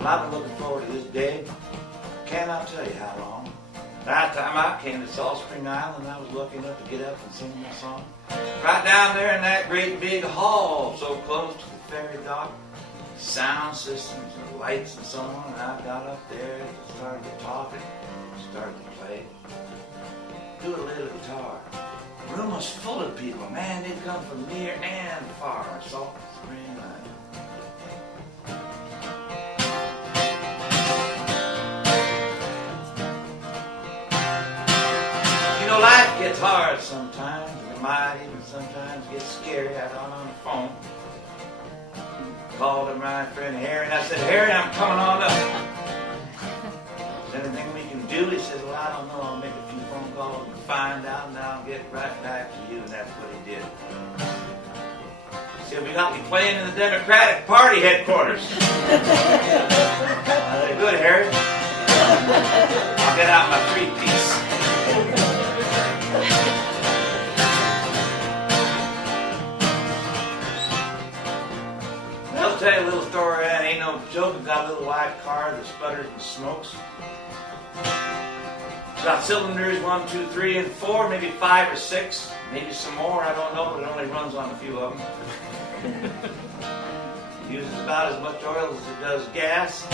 Well, I've been looking forward to this day. Cannot tell you how long. Last time I came to Salt Spring Island, I was lucky enough to get up and sing my song. Right down there in that great big hall, so close to the ferry dock. Sound systems and lights and so on. And I got up there and started to talk and started to play. Do a little guitar. The room was full of people. Man, they'd come from near and far. Salt Spring Island. You know, life gets hard sometimes, and it might even sometimes get scary. I got on the phone. Called up my friend Harry, and I said, Harry, I'm coming on up. Is there anything we can do? He says, well, I don't know. I'll make a few phone calls and find out, and I'll get right back to you. And that's what he did. He said, we got me playing in the Democratic Party headquarters. I said, good, Harry. I'll get out my three-piece. I'll tell you a little story, and ain't no joke. It's got a little white car that sputters and smokes. It's got cylinders 1, 2, 3, and 4, maybe 5 or 6, maybe some more, I don't know, but it only runs on a few of them. It uses about as much oil as it does gas.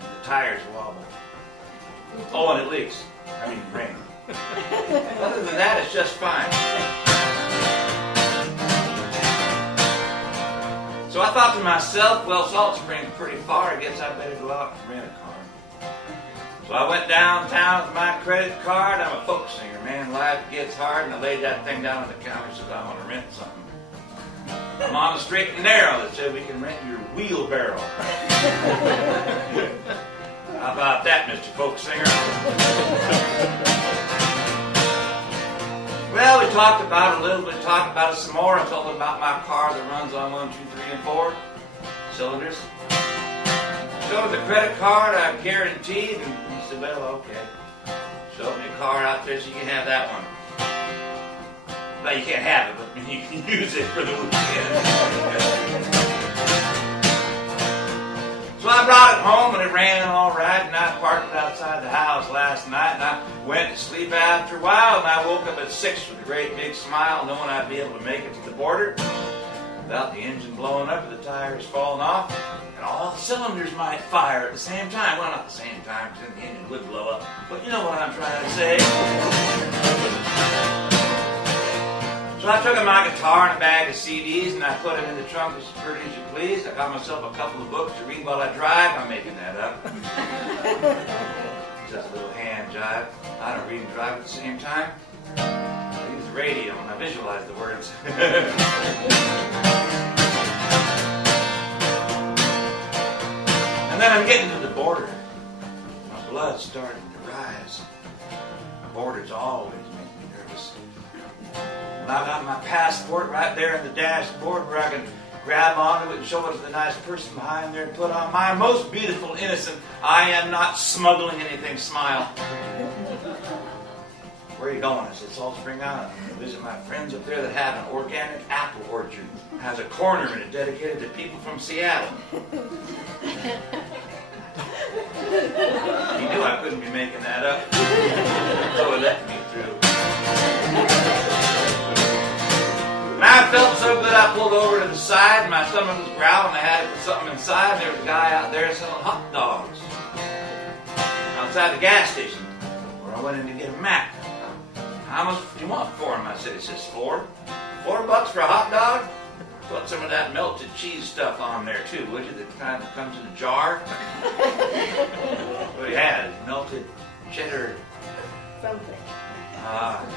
The tires wobble. Oh, and it leaks. I mean, rain. Other than that, it's just fine. So I thought to myself, well, Salt Spring's pretty far. I guess I better go out and rent a car. So I went downtown with my credit card. I'm a folk singer, man. Life gets hard, and I laid that thing down on the counter and said, I want to rent something. I'm on the straight and narrow that said we can rent your wheelbarrow. How about that, Mr. Folk Singer? Well, we talked about it a little bit, talked about it some more. I told him about my car that runs on 1, 2, 3, and 4 cylinders. Showed him the credit card I guaranteed, and he said, well, okay. Showed me a car out there, so you can have that one. Well, you can't have it, but you can use it for the weekend. So I brought it home, and it ran all right, and I parked it outside the house last night, and I went to sleep after a while, and I woke up at 6 with a great big smile, knowing I'd be able to make it to the border without the engine blowing up or the tires falling off, and all the cylinders might fire at the same time. Well, not the same time, because then the engine would blow up, but you know what I'm trying to say. So I took my guitar and a bag of CDs, and I put them in the trunk as pretty as you please. I got myself a couple of books to read while I drive. I'm making that up. Just a little hand jive. I don't read and drive at the same time. I use the radio and I visualize the words. And then I'm getting to the border. My blood's starting to rise. The borders always make me nervous. And I got my passport right there in the dashboard where I can grab onto it and show it to the nice person behind there and put on my most beautiful, innocent, I am not smuggling anything smile. Where are you going? I said, Salt Spring Island. I visit my friends up there that have an organic apple orchard. It has a corner in it dedicated to people from Seattle. He knew I couldn't be making that up. So he let me through. And I felt so good I pulled over to the side, and my stomach was growling. I had to put something inside, and there was a guy out there selling hot dogs outside the gas station where I went in to get a Mac. How much do you want for him? I said, he says, $4 for a hot dog? Put some of that melted cheese stuff on there too, would you? The kind that comes in a jar. What he had is melted cheddar. Something.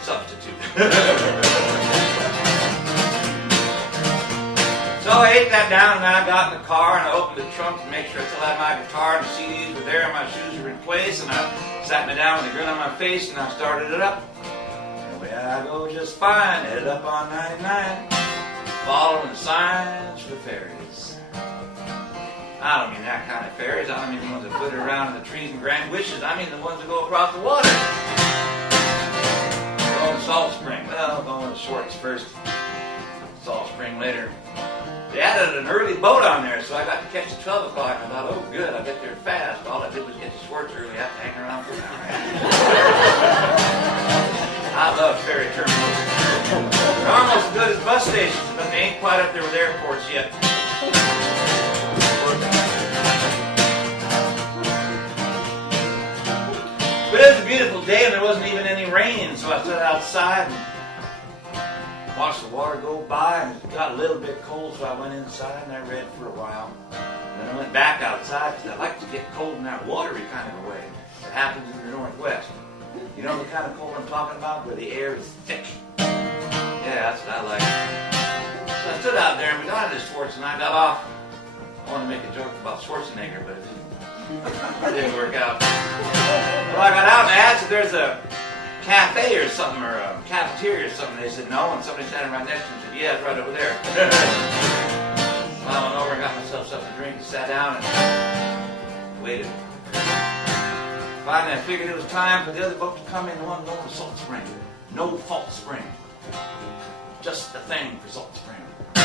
Substitute. So I ate that down, and then I got in the car and I opened the trunk to make sure I still had my guitar and the CDs were there and my shoes were in place, and I sat me down with a grin on my face and I started it up. And away I go just fine, headed up on 99, following the signs for ferries. I don't mean that kind of ferries. I don't mean the ones that flitter around in the trees and grant wishes. I mean the ones that go across the water. Going to Salt Spring. Well, going to Schwartz first. Salt Spring later. They added an early boat on there, so I got to catch at 12 o'clock. I thought, oh, good, I'll get there fast. All I did was get to Schwartz early. I have to hang around for an hour. I love ferry terminals. They're almost as good as bus stations, but they ain't quite up there with airports yet. But it was a beautiful day, and there wasn't even any rain, so I stood outside and watched the water go by, and it got a little bit cold, so I went inside and I read for a while. And then I went back outside because I like to get cold in that watery kind of a way. It happens in the Northwest. You know the kind of cold I'm talking about, where the air is thick. Yeah, that's what I like. So I stood out there, and we got into Schwartz, and I got off. I wanted to make a joke about Schwarzenegger, but it didn't work out. Well, I got out and I asked if there's a cafe or something, or a cafeteria or something. They said no, and somebody standing right next to me said, yeah, it's right over there. So I went over and got myself something to drink, sat down and waited. Finally, I figured it was time for the other boat to come in, the one going to Salt Spring. No Fault Spring. Just the thing for Salt Spring. You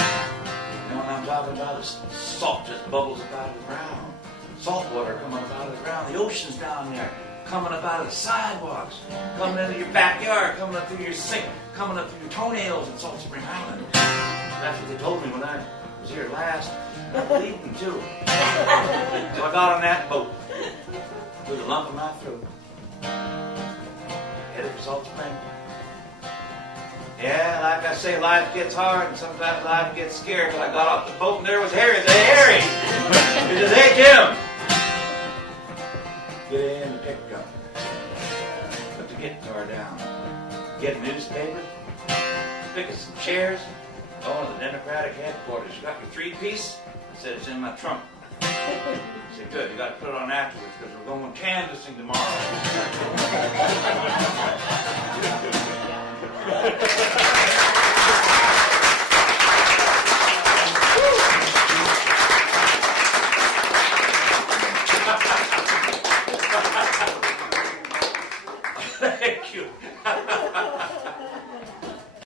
know what I'm talking about? The salt just bubbles up out of the ground. Salt water coming up out of the ground. The ocean's down there, coming up out of the sidewalks, coming into your backyard, coming up through your sink, coming up through your toenails in Salt Spring Island. That's what they told me when I was here last. I believed them too. So I got on that boat with a lump in my throat, headed for Salt Spring. Yeah, like I say, life gets hard and sometimes life gets scared. But I got off the boat and there was Harry. I said, hey, Harry! He says, hey, Tim! Get in the pickup. Put the guitar down. Get a newspaper. Pick up some chairs. Go to the Democratic headquarters. You got your 3-piece? I said, it's in my trunk. He said, good, you got to put it on afterwards because we're going canvassing tomorrow.